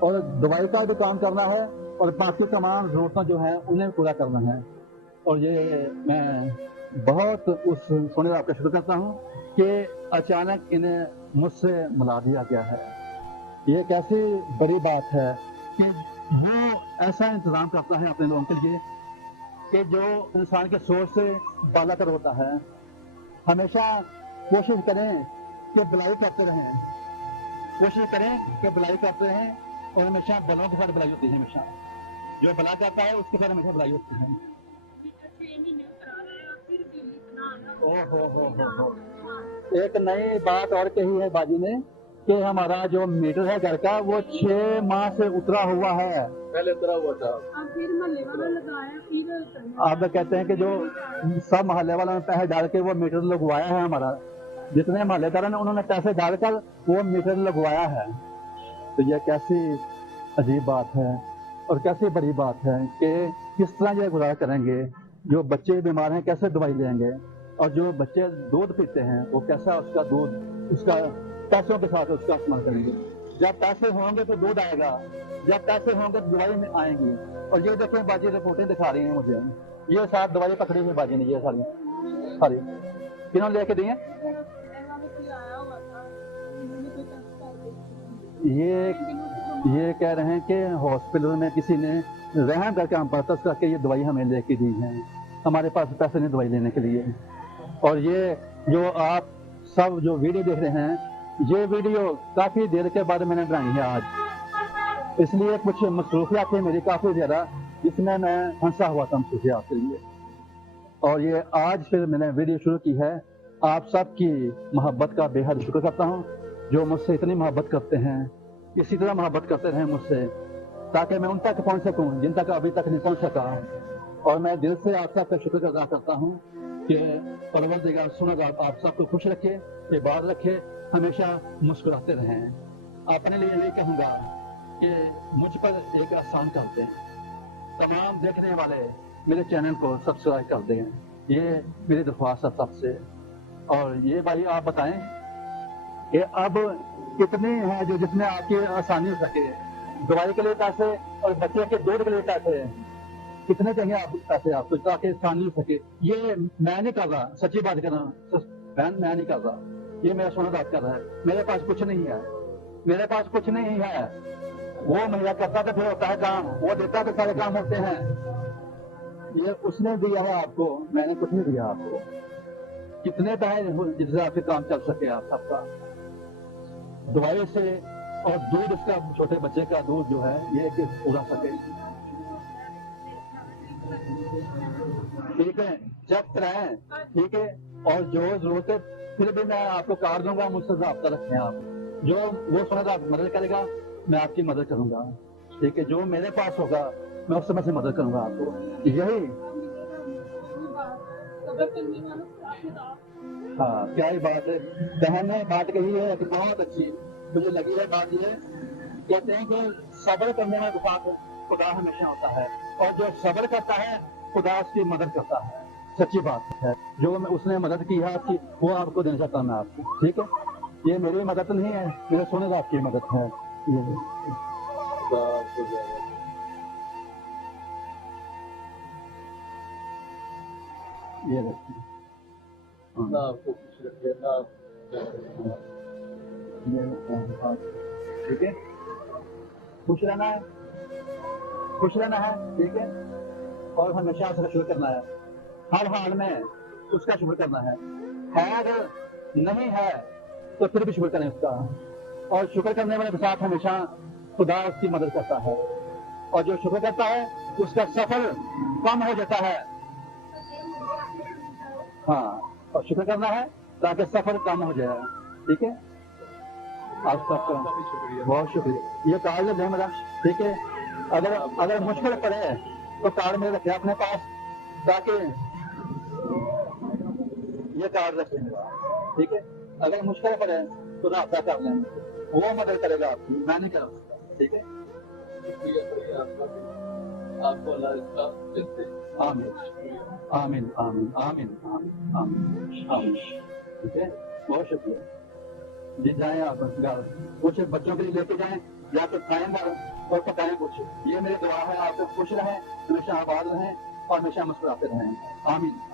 اور دوائی کا بھی کام کرنا ہے اور باقی تمام ضرورتیں جو ہیں انہیں بھی پورا کرنا ہے. اور یہ میں بہت اس سونے آپ کا شکر کرتا ہوں کہ اچانک انہیں مجھ سے ملا دیا گیا ہے. یہ ایک ایسی بڑی بات ہے کہ وہ ایسا انتظام کرتا ہے اپنے لوگوں کے لیے کہ جو انسان کے سوچ سے بالا تر ہوتا ہے. ہمیشہ کوشش کریں کہ بلائی کرتے رہیں, کوشش کریں کہ بلائی کرتے رہیں, اور ہمیشہ بلوں کے ساتھ بلائی ہوتی ہے. ہمیشہ جو بلا کرتا ہے اس کے ساتھ ہمیشہ بلائی ہوتی ہے. ایک نئی بات اور کہی ہے باجی نے کہ ہمارا جو میٹر ہے گھر کا وہ 6 ماہ سے اترا ہوا ہے. پہلے اترا ہوا تھا. آپ کہتے ہیں کہ جو سب محلے والوں نے پیسے ڈال کے وہ میٹر لگوایا ہے ہمارا, جتنے محلے دار ہیں انہوں نے پیسے ڈال کر وہ میٹر لگوایا ہے. تو یہ کیسی عجیب بات ہے اور کیسی بڑی بات ہے کہ کس طرح یہ گزارا کریں گے. جو بچے بیمار ہیں کیسے دوائی لیں گے, اور جو بچے دودھ پیتے ہیں وہ کیسا اس کا دودھ اس کا پیسوں کے ساتھ اس کا استعمال کریں گے. جب پیسے ہوں گے تو دودھ آئے گا, جب پیسے ہوں گے تو دوائی میں آئیں گی. اور یہ دیکھیں باجی رپورٹیں دکھا رہی ہیں مجھے, یہ ساتھ دوائی پکڑی ہوئی باجی نے, یہ ساری کنہوں نے لے کے دی ہیں. یہ کہہ رہے ہیں کہ ہاسپٹل میں کسی نے رحم کر کے ہم پر تس کر کے یہ دوائی ہمیں لے کے دی ہے. ہمارے پاس پیسے نہیں دوائی لینے کے لیے. اور یہ جو آپ سب جو ویڈیو دیکھ رہے ہیں, یہ ویڈیو کافی دیر کے بعد میں نے بنائی ہے آج, اس لیے کچھ مصروفیات تھی میری کافی زیادہ, جس میں پھنسا ہوا تھا مصروفیات کے لیے. اور یہ آج پھر میں نے ویڈیو شروع کی ہے. آپ سب کی محبت کا بے حد شکر کرتا ہوں جو مجھ سے اتنی محبت کرتے ہیں. اسی طرح محبت کرتے رہیں مجھ سے تاکہ میں ان تک پہنچ سکوں جن تک ابھی تک نہیں پہنچ سکا. اور میں دل سے آپ سب کا شکر ادا کرتا ہوں کہ پروردگار سنت آپ سب کو خوش رکھے, عباد رکھے, ہمیشہ مسکراتے رہیں. اپنے لیے یہی کہوں گا کہ مجھ پر ایک احسان کر دیں, تمام دیکھنے والے میرے چینل کو سبسکرائب کر دیں. یہ میری درخواست ہے سب سے. اور یہ بھائی آپ بتائیں کہ اب کتنی ہے جو جس میں آپ کی آسانی ہو سکے. دوائی کے لیے پیسے اور بچے کے دودھ کے لیے پیسے کتنے چاہیے آپ پیسے آپ کو تاکہ آسانی ہو سکے. یہ میں نہیں کر رہا, سچی بات کر رہا ہوں بہن, میں نہیں کر رہا. یہ میرا سونا بات کر رہا ہے. میرے پاس کچھ نہیں ہے, میرے پاس کچھ نہیں ہے. وہ مہیا کرتا تو پھر ہوتا ہے کام, وہ دیتا تو سارے کام ہوتے ہیں. یہ اس نے دیا ہے آپ کو, میں نے کچھ نہیں دیا آپ کو. کتنے پیسے جس سے آپ کے کام چل سکے آپ سب کا. دوائی سے اور دودھ اس کا چھوٹے بچے کا دودھ جو ہے یہ کہ اڑا سکے. ٹھیک ہے, چیک کرائیں, ٹھیک ہے. اور جو ضرورت ہے پھر بھی میں آپ کو کار دوں گا, مجھ سے رابطہ رکھیں آپ. جو وہ سونا آپ مدد کرے گا میں آپ کی مدد کروں گا. ٹھیک ہے, جو میرے پاس ہوگا میں اس سمے سے مدد کروں گا آپ کو. یہی ہاں کیا ہی بات ہے. بہن نے بات کہی ہے کہ بہت اچھی مجھے لگی ہے بات. یہ کہتے ہیں کہ صبر کرنے میں خدا ہمیشہ ہوتا ہے, اور جو صبر کرتا ہے خدا اس کی مدد کرتا ہے. سچی بات ہے. جو اس نے مدد کی ہے آپ کی وہ آپ کو دینا چاہتا ہوں میں آپ کو. ٹھیک ہے, یہ میری مدد نہیں ہے, میرے سونے کا آپ کی مدد ہے. یہ رکھیے. ٹھیک ہے, خوش رہنا ہے, خوش رہنا ہے. ٹھیک ہے, اور ہمیشہ اس کا شکر کرنا ہے, ہر حال میں اس کا شکر کرنا ہے. اگر نہیں ہے تو پھر بھی شکر کریں اس کا. اور شکر کرنے والے کے ساتھ ہمیشہ خدا اس کی مدد کرتا ہے. اور جو شکر کرتا ہے اس کا سفر کم ہو جاتا ہے. ہاں, اور شکر کرنا ہے تاکہ سفر کم ہو جائے. ٹھیک ہے, آپ سب کا بہت شکریہ. یہ کارڈ لیں میرا. ٹھیک ہے, اگر مشکل پڑے تو کارڈ میرے رکھے اپنے پاس تاکہ یہ کارڈ رکھے میرا. ٹھیک ہے, اگر مشکل پڑے تو رابطہ کر لیں, وہ مدد کرے گا آپ کی, میں نہیں کر سکتا. ٹھیک ہے, آپ کو اللہ آمین آمین آمین آمین آمین آمین آمین. ٹھیک ہے, بہت شکریہ. جی جائیں آپ گھر, کچھ بچوں کے لیے لے کے جائیں یا تو ٹائم پر اور پتائیں کچھ. یہ میری دعا ہے, آپ کو خوش رہیں, ہمیشہ آباد رہیں اور ہمیشہ مسکراتے رہیں. آمین.